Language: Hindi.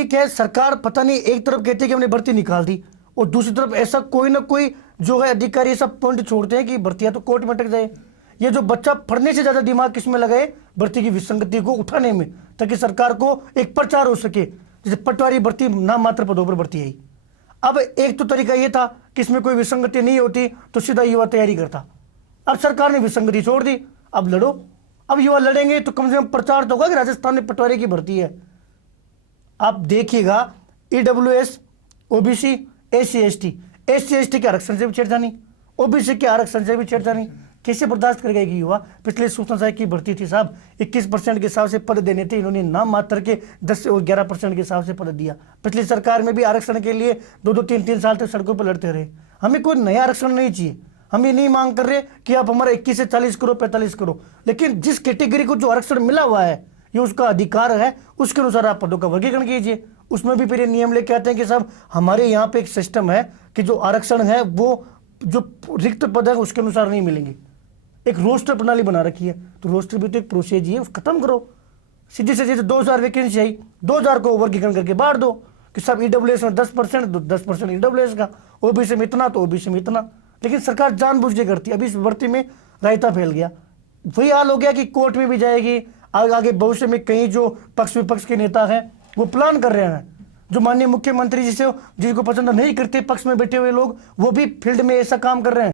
अभी क्या है, सरकार पता नहीं एक तरफ कहती है कि हमने भर्ती निकाल दी और दूसरी तरफ ऐसा कोई ना कोई जो है अधिकारी ऐसा पॉइंट छोड़ते हैं कि भर्तियां तो कोर्ट में अटक जाए। ये जो बच्चा पढ़ने से ज्यादा दिमाग किसमें लगाए, भर्ती की विसंगति को उठाने में, ताकि सरकार को एक प्रचार हो सके। जैसे पटवारी भर्ती नाम मात्र पदों पर भर्ती आई। अब एक तो तरीका ये था कि इसमें कोई विसंगति नहीं होती तो सीधा युवा तैयारी करता। अब सरकार ने विसंगति छोड़ दी, अब लड़ो। अब युवा लड़ेंगे तो कम से कम प्रचार तो होगा कि राजस्थान में पटवारी की भर्ती है। आप देखिएगा ईडब्ल्यूएस, ओबीसी, एससी एसटी के आरक्षण से भी छेड़छाड़ी, ओबीसी के आरक्षण से भी छेड़छाड़ी। कैसे बर्दाश्त कर गए युवा? पिछले सूचना सहायक की भर्ती थी साहब, 21% के हिसाब से पद देने थे, इन्होंने नाम मात्र के 10 और 11% के हिसाब से पद दिया। पिछली सरकार में भी आरक्षण के लिए 2-2, 3-3 साल तक सड़कों पर लड़ते रहे। हमें कोई नया आरक्षण नहीं चाहिए, हम ये नहीं मांग कर रहे कि आप हमारा 21 से 40 करो, 45 करो, लेकिन जिस कैटेगरी को जो आरक्षण मिला हुआ है, ये उसका अधिकार है, उसके अनुसार आप पदों का वर्गीकरण कीजिए। उसमें भी फिर ये नियम लेके आते हैं कि साहब हमारे यहाँ पे एक सिस्टम है कि जो आरक्षण है वो जो रिक्त पद है उसके अनुसार नहीं मिलेंगे। एक रोस्टर प्रणाली बना रखी है, तो रोस्टर भी तो एक प्रोसेस ही है, उसको खत्म करो। सीधे से जैसे 2000 वैकेंसी आई, 2000 को वर्गीकरण करके बांट दो कि सब ईडब्ल्यूएस में 10%, तो 10% ईडब्ल्यूएस का, ओबीसी में इतना तो ओबीसी में इतना। लेकिन सरकार जानबूझ के करती है। अभी इस भर्ती में रायता फैल गया, वही हाल हो गया कि कोर्ट में भी जाएगी। आगे भविष्य में कई जो पक्ष विपक्ष के नेता हैं वो प्लान कर रहे हैं, जो माननीय मुख्यमंत्री जिसको पसंद नहीं करते पक्ष में बैठे हुए लोग, वो भी फील्ड में ऐसा काम कर रहे हैं।